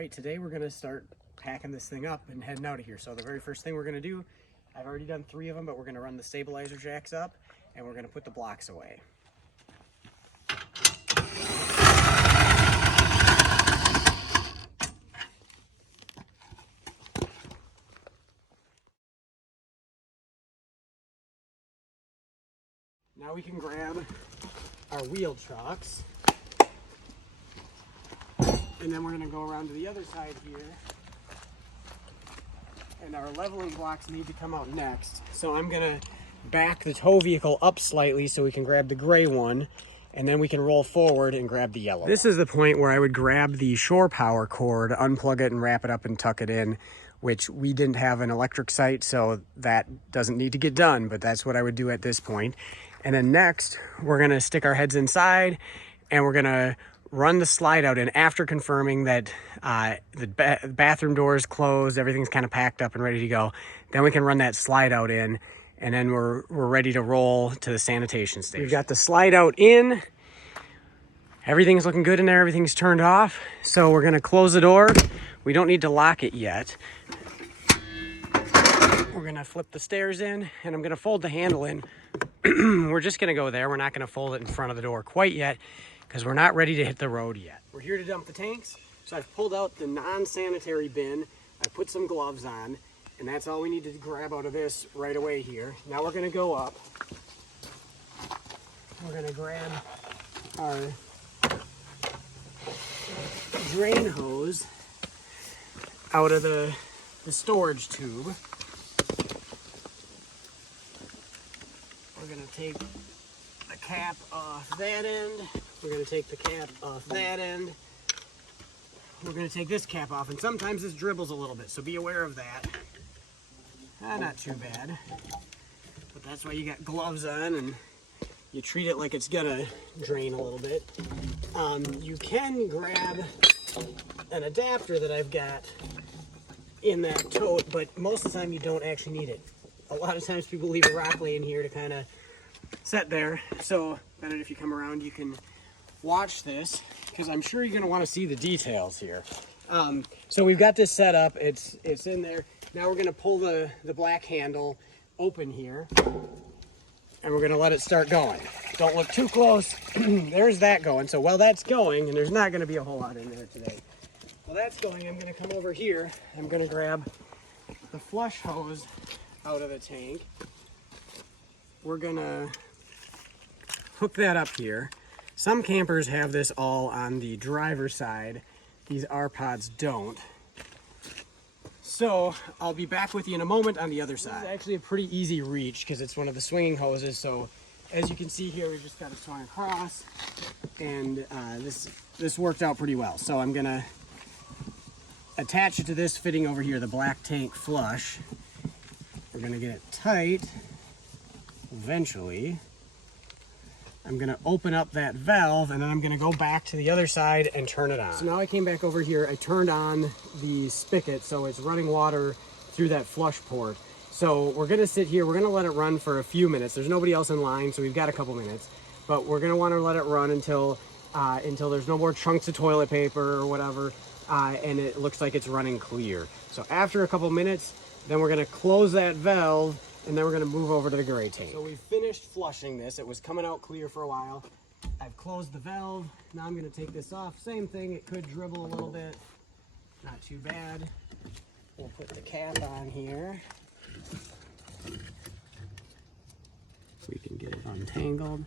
right, today we're gonna start packing this thing up and heading out of here. So the very first thing we're gonna do, I've already done 3 of them, but we're gonna run the stabilizer jacks up and we're gonna put the blocks away. Now we can grab our wheel chocks, and then we're going to go around to the other side here, and our leveling blocks need to come out next. So I'm going to back the tow vehicle up slightly so we can grab the gray one, and then we can roll forward and grab the yellow. This is the point where I would grab the shore power cord, unplug it and wrap it up and tuck it in, which we didn't have an electric site, so that doesn't need to get done, but that's what I would do at this point. And then next, we're gonna stick our heads inside and we're gonna run the slide out in after confirming that the bathroom door is closed, everything's kind of packed up and ready to go. Then we can run that slide out in, and then we're ready to roll to the sanitation station. We've got the slide out in. Everything's looking good in there, everything's turned off. So we're gonna close the door. We don't need to lock it yet. We're gonna flip the stairs in, and I'm gonna fold the handle in. We're just gonna go there. We're not gonna fold it in front of the door quite yet because we're not ready to hit the road yet. We're here to dump the tanks. So I've pulled out the non-sanitary bin. I put some gloves on, and that's all we need to grab out of this right away here. Now we're gonna go up. We're gonna grab our drain hose out of the storage tube. We're gonna take the cap off that end. We're gonna take the cap off that end. We're gonna take this cap off, and sometimes this dribbles a little bit, so be aware of that. Not too bad, but that's why you got gloves on and you treat it like it's gonna drain a little bit. You can grab an adapter that I've got in that tote, but most of the time you don't actually need it. A lot of times people leave a rock lay in here to kind of set there. So better if you come around, you can watch this, because I'm sure you're going to want to see the details here. So we've got this set up. It's in there. Now we're going to pull the black handle open here, and we're going to let it start going. Don't look too close. There's that going. So while that's going, and there's not going to be a whole lot in there today. While that's going, I'm going to come over here. I'm going to grab the flush hose out of the tank. We're gonna hook that up here. Some campers have this all on the driver's side. These R-Pods don't. So I'll be back with you in a moment on the other side. This is actually a pretty easy reach because it's one of the swinging hoses. So as you can see here, we've just got to swing across, and this worked out pretty well. So I'm gonna attach it to this fitting over here, the black tank flush. We're gonna get it tight. Eventually, I'm gonna open up that valve, and then I'm gonna go back to the other side and turn it on. So now I came back over here, I turned on the spigot so it's running water through that flush port. So we're gonna sit here, we're gonna let it run for a few minutes. There's nobody else in line, so we've got a couple minutes, but we're gonna wanna let it run until there's no more chunks of toilet paper or whatever, and it looks like it's running clear. So after a couple minutes, then we're gonna close that valve, and then we're gonna move over to the gray tank. So we finished flushing this. It was coming out clear for a while. I've closed the valve. Now I'm gonna take this off. Same thing, it could dribble a little bit. Not too bad. We'll put the cap on here. We can get it untangled.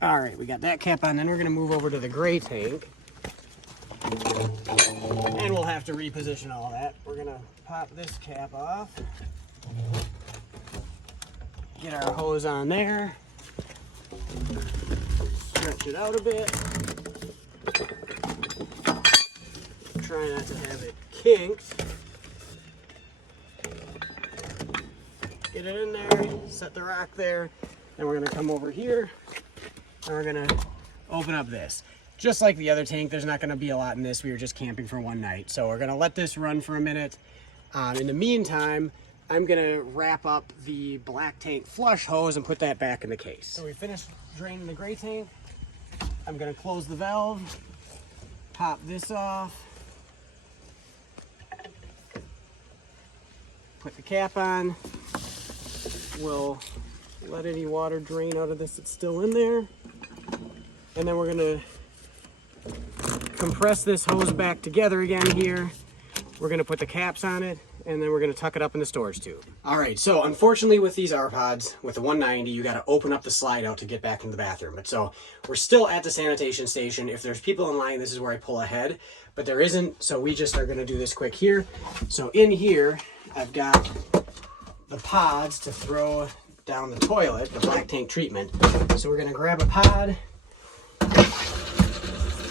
All right, we got that cap on. Then we're gonna move over to the gray tank. And we'll have to reposition all that. We're gonna pop this cap off. Get our hose on there. Stretch it out a bit. Try not to have it kinked. Get it in there, set the rock there. Then we're gonna come over here and we're gonna open up this. Just like the other tank, there's not gonna be a lot in this. We were just camping for one night. So we're gonna let this run for a minute. In the meantime, I'm gonna wrap up the black tank flush hose and put that back in the case. So we finished draining the gray tank. I'm gonna close the valve, pop this off, put the cap on. We'll let any water drain out of this that's still in there. And then we're gonna compress this hose back together again here. We're gonna put the caps on it, and then we're gonna tuck it up in the storage tube. All right, so unfortunately with these R-Pods, with the 190, you gotta open up the slide out to get back into the bathroom. But so we're still at the sanitation station. If there's people in line, this is where I pull ahead, but there isn't, so we just are gonna do this quick here. So in here, I've got the pods to throw down the toilet, the black tank treatment. So we're gonna grab a pod,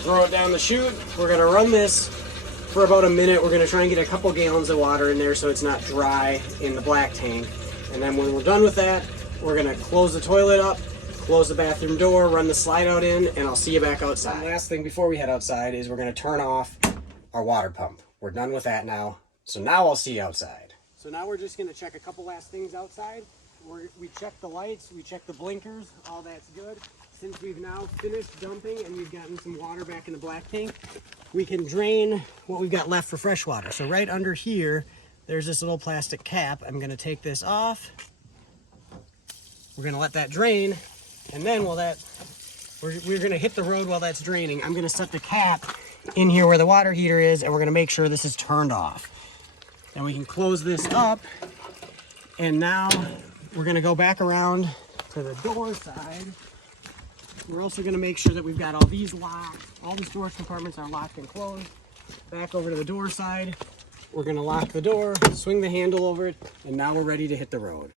throw it down the chute. We're gonna run this for about a minute. We're gonna try and get a couple gallons of water in there so it's not dry in the black tank. And then when we're done with that, we're gonna close the toilet up, close the bathroom door, run the slide out in, and I'll see you back outside. And last thing before we head outside is we're gonna turn off our water pump. We're done with that now. So now I'll see you outside. So now we're just gonna check a couple last things outside. We checked the lights, we checked the blinkers, all that's good. Since we've now finished dumping and we've gotten some water back in the black tank, we can drain what we've got left for fresh water. So right under here, there's this little plastic cap. I'm gonna take this off. We're gonna let that drain, and then we're gonna hit the road while that's draining. I'm gonna set the cap in here where the water heater is, and we're gonna make sure this is turned off. And we can close this up, and now we're gonna go back around to the door side. We're also gonna make sure that we've got all these locked. All the storage compartments are locked and closed. Back over to the door side. We're gonna lock the door, swing the handle over it, and now we're ready to hit the road.